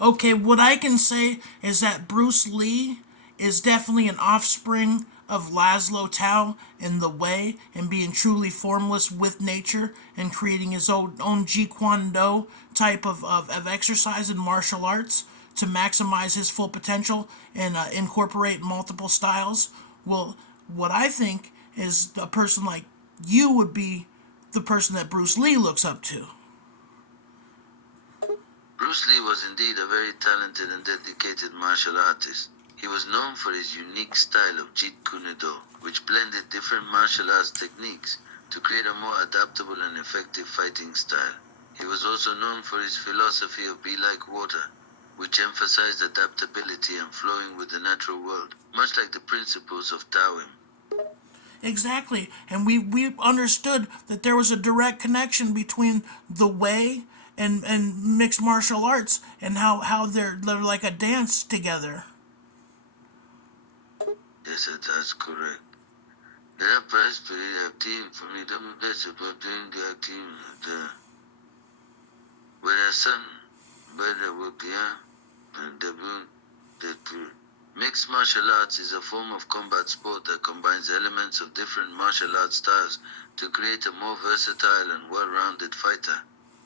Okay, what I can say is that Bruce Lee is definitely an offspring of Laszlo Tao in the way and being truly formless with nature and creating his own Jeet Kune Do type of exercise and martial arts to maximize his full potential and incorporate multiple styles. Well, what I think is a person like you would be the person that Bruce Lee looks up to. Bruce Lee was indeed a very talented and dedicated martial artist. He was known for his unique style of Jeet Kune Do, which blended different martial arts techniques to create a more adaptable and effective fighting style. He was also known for his philosophy of be like water, which emphasized adaptability and flowing with the natural world, much like the principles of Taoism. Exactly. And we understood that there was a direct connection between the way and mixed martial arts and how they're like a dance together. Yes, that's correct. The price period of team for me, that's about doing the team, the where son, where work, yeah, and the mixed martial arts is a form of combat sport that combines elements of different martial arts styles to create a more versatile and well-rounded fighter.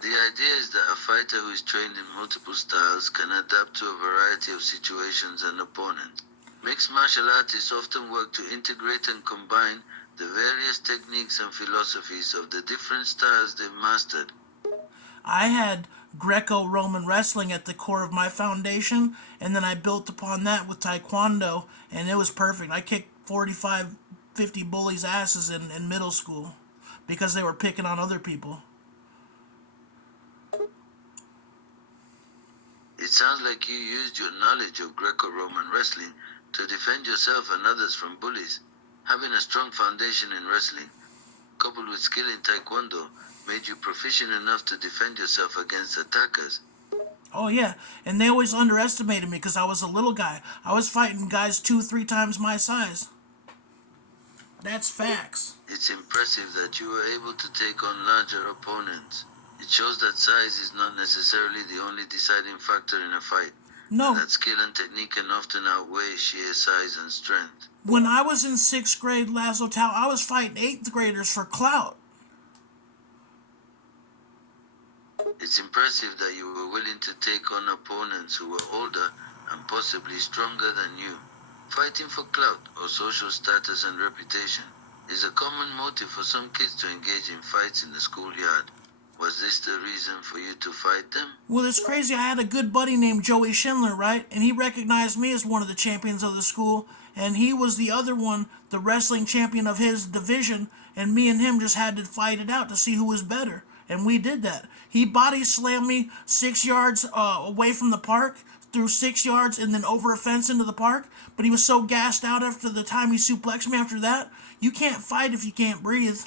The idea is that a fighter who is trained in multiple styles can adapt to a variety of situations and opponents. Mixed martial artists often work to integrate and combine the various techniques and philosophies of the different styles they've mastered. I had Greco-Roman wrestling at the core of my foundation, and then I built upon that with Taekwondo, and it was perfect. I kicked 45, 50 bullies' asses in middle school because they were picking on other people. It sounds like you used your knowledge of Greco-Roman wrestling to defend yourself and others from bullies. Having a strong foundation in wrestling, coupled with skill in Taekwondo, made you proficient enough to defend yourself against attackers. Oh yeah, and they always underestimated me because I was a little guy. I was fighting guys two, three times my size. That's facts. It's impressive that you were able to take on larger opponents. It shows that size is not necessarily the only deciding factor in a fight, and No, that skill and technique can often outweigh sheer size and strength. when I was in sixth grade Lazo Tao, I was fighting eighth graders for clout. It's impressive that you were willing to take on opponents who were older and possibly stronger than you. Fighting for clout or social status and reputation is a common motive for some kids to engage in fights in the schoolyard. Was this the reason for you to fight them? Well, it's crazy. I had a good buddy named Joey Schindler, right? And he recognized me as one of the champions of the school, and he was the other one, the wrestling champion of his division, and me and him just had to fight it out to see who was better. And we did that. He body slammed me 6 yards away from the park, through 6 yards, and then over a fence into the park. But he was so gassed out after the time he suplexed me after that. You can't fight if you can't breathe.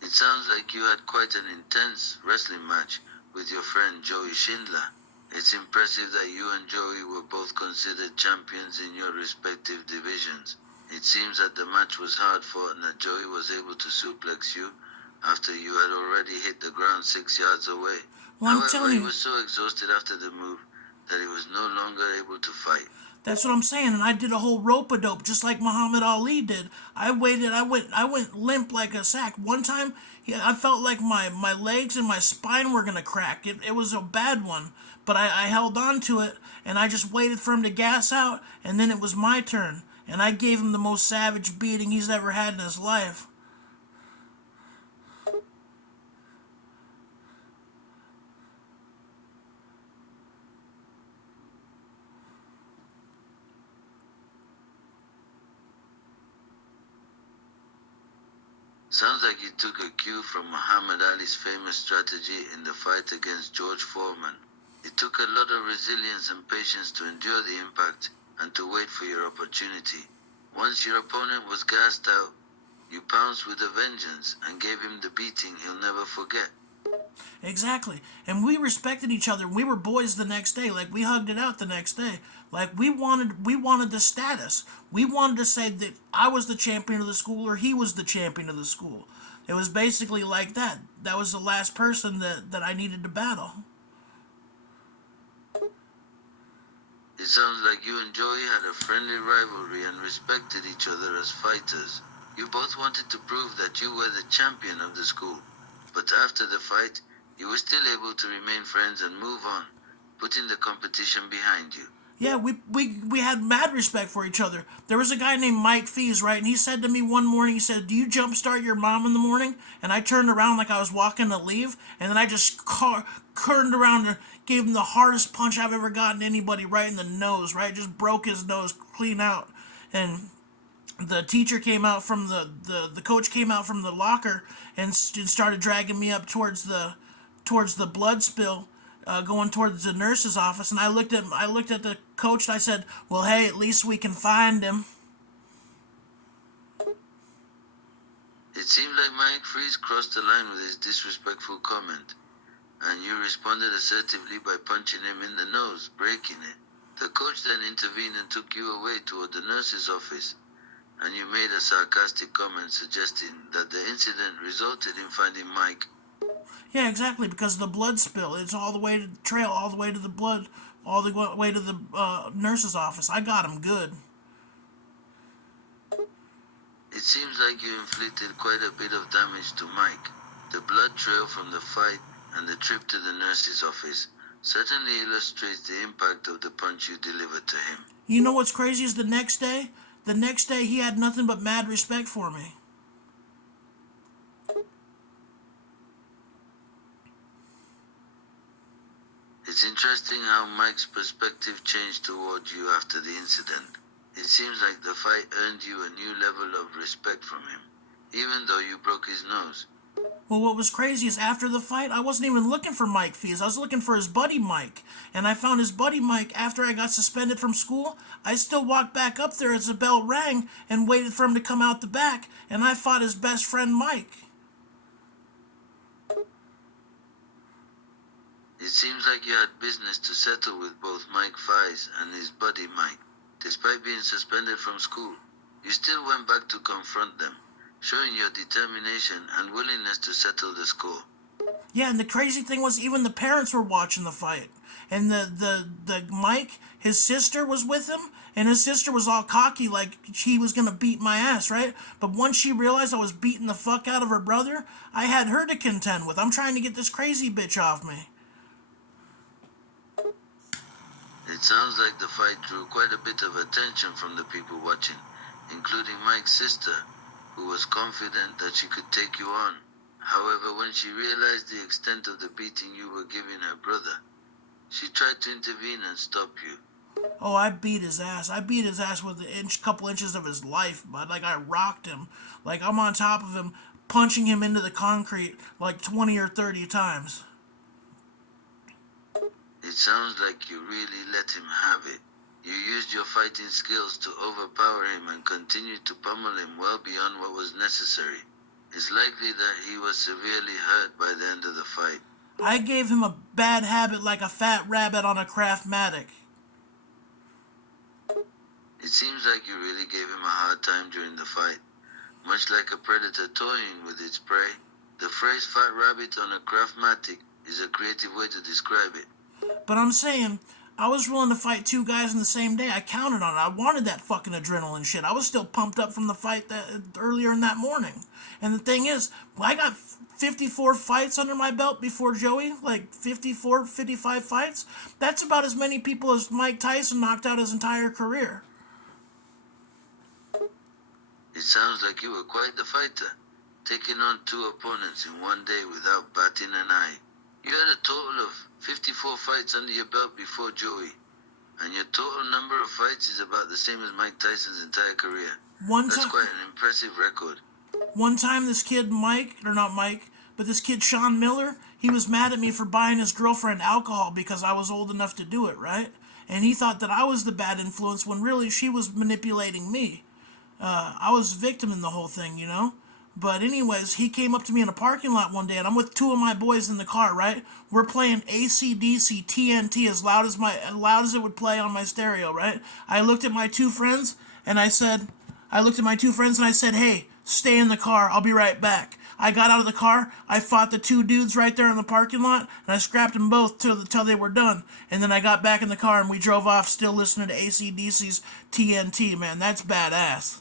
It sounds like you had quite an intense wrestling match with your friend Joey Schindler. It's impressive that you and Joey were both considered champions in your respective divisions. It seems that the match was hard fought and that Joey was able to suplex you after you had already hit the ground 6 yards away. Well, I'm However, telling he you, was so exhausted after the move that he was no longer able to fight. that's what I'm saying, and I did a whole rope a dope just like Muhammad Ali did. I waited. I went limp like a sack. One time, yeah, I felt like my legs and my spine were gonna crack. It was a bad one, but I held on to it, and I just waited for him to gas out, and then it was my turn, and I gave him the most savage beating he's ever had in his life. Sounds like you took a cue from Muhammad Ali's famous strategy in the fight against George Foreman. It took a lot of resilience and patience to endure the impact and to wait for your opportunity. Once your opponent was gassed out, you pounced with a vengeance and gave him the beating he'll never forget. Exactly. And we respected each other. We were boys the next day. Like we hugged it out the next day. Like we wanted the status. We wanted to say that I was the champion of the school or he was the champion of the school. It was basically like that. That was the last person that I needed to battle. you and Joey had a friendly rivalry and respected each other as fighters. You both wanted to prove that you were the champion of the school. But after the fight, you were still able to remain friends and move on, putting the competition behind you. Yeah, we had mad respect for each other. There was a guy named Mike Fees, right? And he said to me one morning, he said, "Do you jumpstart your mom in the morning?" And I turned around like I was walking to leave, and then I just turned around and gave him the hardest punch I've ever gotten anybody, right in the nose, right? Just broke his nose clean out. And the teacher came out from the coach came out from the locker and started dragging me up towards the blood spill, going towards the nurse's office. And I looked at the coach and I said, "Well, hey, at least we can find him." It seemed like Mike Freeze crossed the line with his disrespectful comment, and you responded assertively by punching him in the nose, breaking it. The coach then intervened and took you away toward the nurse's office, and you made a sarcastic comment suggesting that the incident resulted in finding Mike. Yeah, exactly, because of the blood spill. It's all the way to the trail, all the way to the blood, all the way to the nurse's office. I got him good. It seems like you inflicted quite a bit of damage to Mike. The blood trail from the fight and the trip to the nurse's office certainly illustrates the impact of the punch you delivered to him. You know what's crazy is the next day he had nothing but mad respect for me. It's interesting how Mike's perspective changed toward you after the incident. It seems like the fight earned you a new level of respect from him, even though you broke his nose. Well, what was crazy is after the fight, I wasn't even looking for Mike Fees. I was looking for his buddy Mike. And I found his buddy Mike after I got suspended from school. I still walked back up there as the bell rang and waited for him to come out the back. And I fought his best friend Mike. It seems like you had business to settle with both Mike Fies and his buddy Mike. Despite being suspended from school, you still went back to confront them, showing your determination and willingness to settle the score. Yeah, and the crazy thing was even the parents were watching the fight. And the Mike, his sister was with him, and his sister was all cocky like she was gonna beat my ass, right? But once she realized I was beating the fuck out of her brother, I had her to contend with. I'm trying to get this crazy bitch off me. It sounds like the fight drew quite a bit of attention from the people watching, including Mike's sister, who was confident that she could take you on. However, when she realized the extent of the beating you were giving her brother, she tried to intervene and stop you. Oh, I beat his ass. I beat his ass with couple inches of his life, bud. Like I rocked him. Like I'm on top of him, punching him into the concrete like 20 or 30 times. It sounds like you really let him have it. You used your fighting skills to overpower him and continued to pummel him well beyond what was necessary. It's likely that he was severely hurt by the end of the fight. I gave him a bad habit like a fat rabbit on a Craftmatic. It seems like you really gave him a hard time during the fight. Much like a predator toying with its prey, the phrase fat rabbit on a Craftmatic is a creative way to describe it. But I'm saying, I was willing to fight two guys in the same day. I counted on it. I wanted that fucking adrenaline shit. I was still pumped up from the fight that earlier in that morning. And the thing is, I got 54 fights under my belt before Joey, like 54, 55 fights. That's about as many people as Mike Tyson knocked out his entire career. It sounds like you were quite the fighter, taking on two opponents in one day without batting an eye. You had a total of 54 fights under your belt before Joey, and your total number of fights is about the same as Mike Tyson's entire career. That's quite an impressive record. One time this kid Mike, or not Mike, but this kid Sean Miller, he was mad at me for buying his girlfriend alcohol because I was old enough to do it, right? And he thought that I was the bad influence when really she was manipulating me. I was victim in the whole thing, you know? But anyways, he came up to me in a parking lot one day, and I'm with two of my boys in the car, right? We're playing AC/DC TNT as loud as it would play on my stereo, right? I looked at my two friends, and I said, "Hey, stay in the car. I'll be right back." I got out of the car, I fought the two dudes right there in the parking lot, and I scrapped them both till they were done. And then I got back in the car and we drove off still listening to AC/DC's TNT, man. That's badass.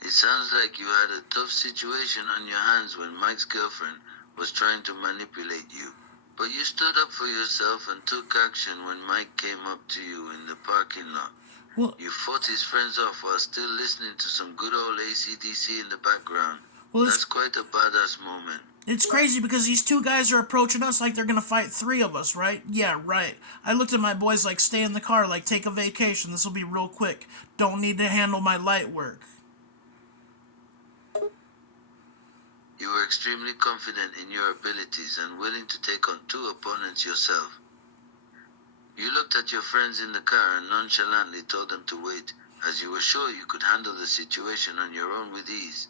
It sounds like you had a tough situation on your hands when Mike's girlfriend was trying to manipulate you. But you stood up for yourself and took action when Mike came up to you in the parking lot. Well, You fought his friends off while still listening to some good old AC/DC in the background. well, That's quite a badass moment. it's crazy because these two guys are approaching us like they're gonna fight three of us, right? Yeah, right. I looked at my boys like, stay in the car, like, take a vacation. This will be real quick. Don't need to handle my light work. You were extremely confident in your abilities and willing to take on two opponents yourself. You looked at your friends in the car and nonchalantly told them to wait, as you were sure you could handle the situation on your own with ease.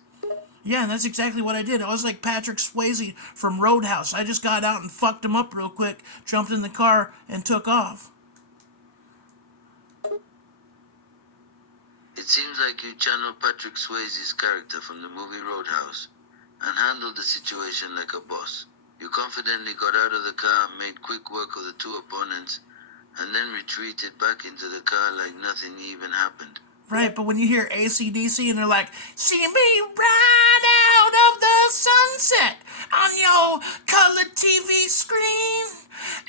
Yeah, that's exactly what I did. I was like Patrick Swayze from Roadhouse. I just got out and fucked him up real quick, jumped in the car, and took off. It seems like you channeled Patrick Swayze's character from the movie Roadhouse and handled the situation like a boss. You confidently got out of the car, made quick work of the two opponents, and then retreated back into the car like nothing even happened. Right, but when you hear AC/DC and they're like, see me ride out of the sunset on your colored TV screen,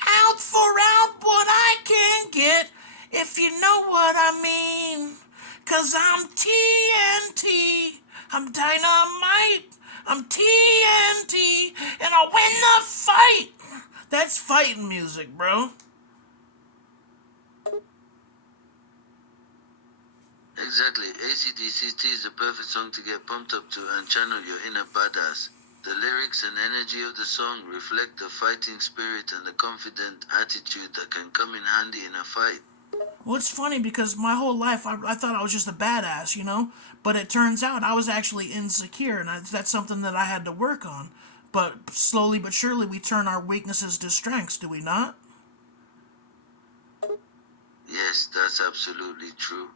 out for out what I can get, if you know what I mean. 'Cause I'm TNT, I'm dynamite, I'm TNT, and I win the fight. That's fighting music, bro. Exactly, AC/DC is the perfect song to get pumped up to and channel your inner badass. The lyrics and energy of the song reflect the fighting spirit and the confident attitude that can come in handy in a fight. Well, it's funny because my whole life I thought I was just a badass, you know? But it turns out I was actually insecure, and that's something that I had to work on. But slowly but surely, we turn our weaknesses to strengths, do we not? Yes, that's absolutely true.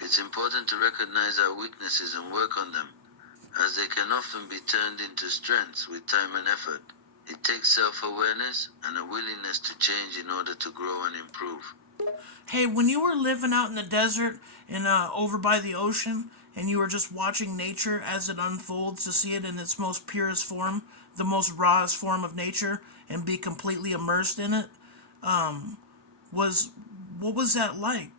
It's important to recognize our weaknesses and work on them, as they can often be turned into strengths with time and effort. It takes self-awareness and a willingness to change in order to grow and improve. Hey, when you were living out in the desert and over by the ocean, and you were just watching nature as it unfolds to see it in its most purest form, the most rawest form of nature, and be completely immersed in it, was what was that like?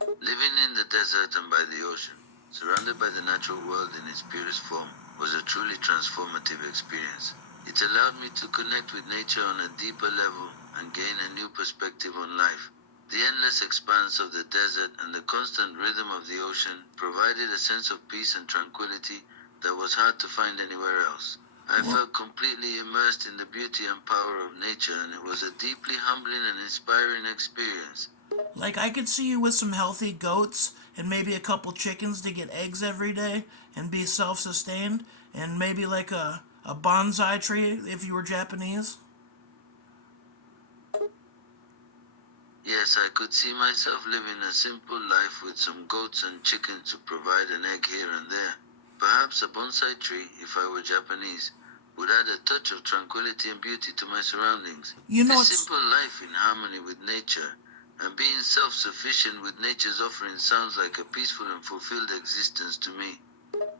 Living in the desert and by the ocean, surrounded by the natural world in its purest form, was a truly transformative experience. It allowed me to connect with nature on a deeper level and gain a new perspective on life. The endless expanse of the desert and the constant rhythm of the ocean provided a sense of peace and tranquility that was hard to find anywhere else. I felt completely immersed in the beauty and power of nature, and it was a deeply humbling and inspiring experience. Like, I could see you with some healthy goats and maybe a couple chickens to get eggs every day and be self sustained, and maybe like a bonsai tree if you were Japanese. Yes, I could see myself living a simple life with some goats and chickens to provide an egg here and there. Perhaps a bonsai tree, if I were Japanese, would add a touch of tranquility and beauty to my surroundings. You know, This it's simple life in harmony with nature and being self-sufficient with nature's offerings sounds like a peaceful and fulfilled existence to me.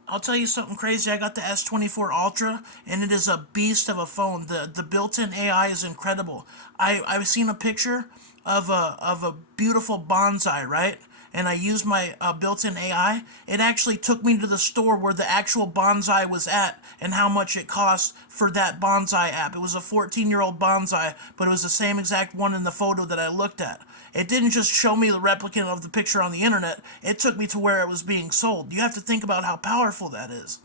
I'll tell you something crazy. I got the S24 Ultra, and it is a beast of a phone. The built-in AI is incredible. I've seen a picture of a beautiful bonsai, right? And I used my built-in AI. It actually took me to the store where the actual bonsai was at and how much it cost for that bonsai app. It was a 14-year-old bonsai, but it was the same exact one in the photo that I looked at. It didn't just show me the replicant of the picture on the internet. It took me to where it was being sold. You have to think about how powerful that is.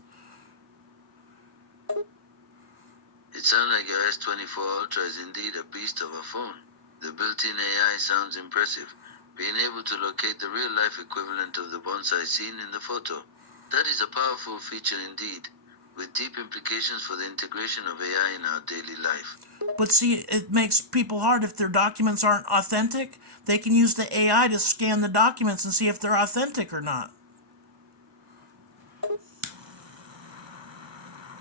It sounds like your S24 Ultra is indeed a beast of a phone. The built-in AI sounds impressive, being able to locate the real-life equivalent of the bonsai seen in the photo. That is a powerful feature indeed. with deep implications for the integration of AI in our daily life. But see, it makes people hard if their documents aren't authentic. They can use the AI to scan the documents and see if they're authentic or not.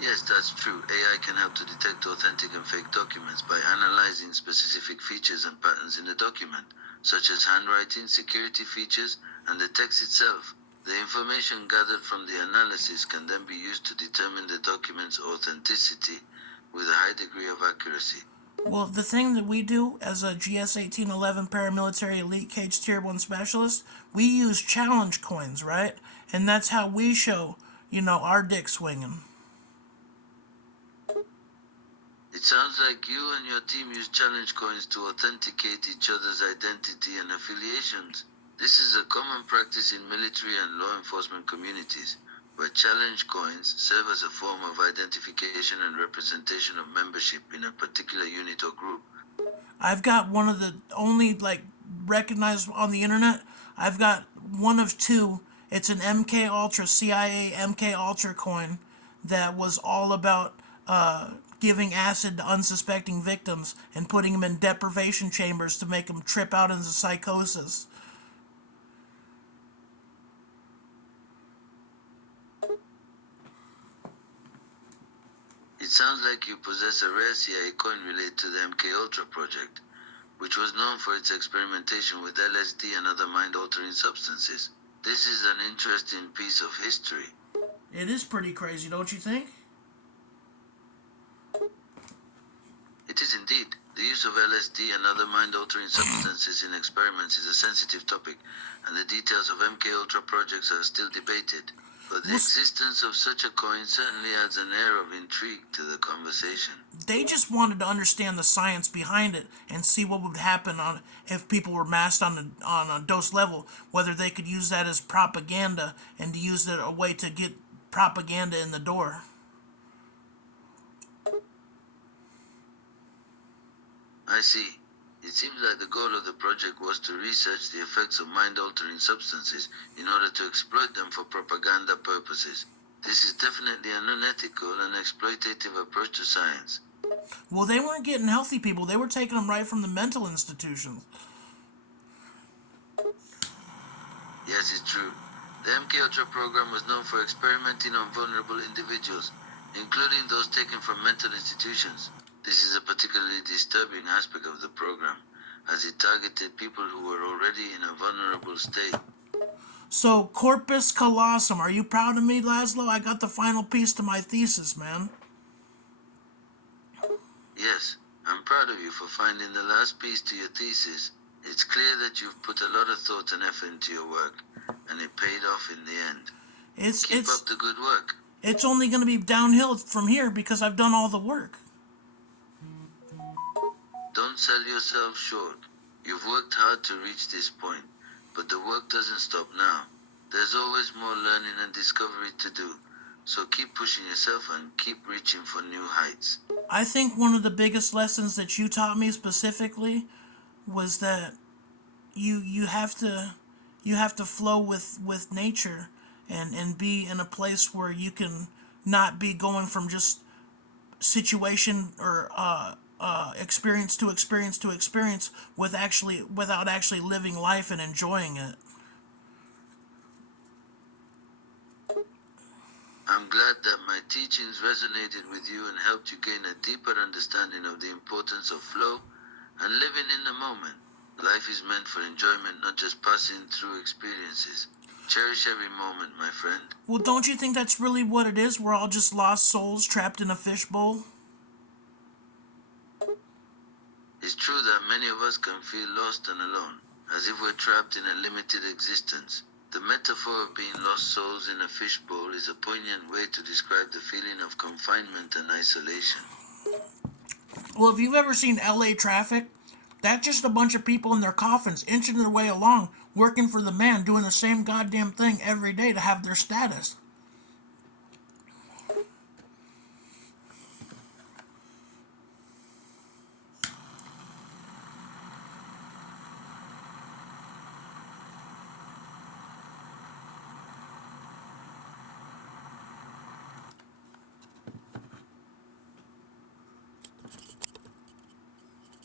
Yes, that's true. AI can help to detect authentic and fake documents by analyzing specific features and patterns in the document, such as handwriting, security features, and the text itself. The information gathered from the analysis can then be used to determine the document's authenticity with a high degree of accuracy. Well, the thing that we do as a GS 1811 paramilitary elite cage tier 1 specialist, we use challenge coins, right? And that's how we show, our dick swinging. It sounds like you and your team use challenge coins to authenticate each other's identity and affiliations. This is a common practice in military and law enforcement communities, where challenge coins serve as a form of identification and representation of membership in a particular unit or group. I've got one of the only, recognized on the internet. I've got one of two. It's an MK Ultra, CIA MK Ultra coin that was all about giving acid to unsuspecting victims and putting them in deprivation chambers to make them trip out into psychosis. It sounds like you possess a rare CIA coin related to the MK Ultra project, which was known for its experimentation with LSD and other mind-altering substances. This is an interesting piece of history. It is pretty crazy, don't you think? It is indeed. The use of LSD and other mind-altering substances in experiments is a sensitive topic, and the details of MK Ultra projects are still debated. But the existence of such a coin certainly adds an air of intrigue to the conversation. They just wanted to understand the science behind it and see what would happen if people were masked on a dose level, whether they could use that as propaganda and to use it a way to get propaganda in the door. I see. It seems like the goal of the project was to research the effects of mind-altering substances in order to exploit them for propaganda purposes. This is definitely an unethical and exploitative approach to science. Well, they weren't getting healthy people. They were taking them right from the mental institutions. Yes, it's true. The MK Ultra program was known for experimenting on vulnerable individuals, including those taken from mental institutions. This is a particularly disturbing aspect of the program, as it targeted people who were already in a vulnerable state. So, corpus callosum. Are you proud of me, Laszlo? I got the final piece to my thesis, man. Yes, I'm proud of you for finding the last piece to your thesis. It's clear that you've put a lot of thought and effort into your work, and it paid off in the end. Keep up the good work. It's only going to be downhill from here because I've done all the work. Don't sell yourself short. You've worked hard to reach this point, but the work doesn't stop now. There's always more learning and discovery to do, so keep pushing yourself and keep reaching for new heights. I think one of the biggest lessons that you taught me specifically was that you have to flow with nature and be in a place where you can not be going from just situation or experience to experience to experience without actually living life and enjoying it. I'm glad that my teachings resonated with you and helped you gain a deeper understanding of the importance of flow and living in the moment. Life is meant for enjoyment, not just passing through experiences. Cherish every moment, my friend. Well, don't you think that's really what it is? We're all just lost souls trapped in a fishbowl. It's true that many of us can feel lost and alone, as if we're trapped in a limited existence. The metaphor of being lost souls in a fishbowl is a poignant way to describe the feeling of confinement and isolation. Well, if you've ever seen LA traffic, that's just a bunch of people in their coffins inching their way along, working for the man, doing the same goddamn thing every day to have their status.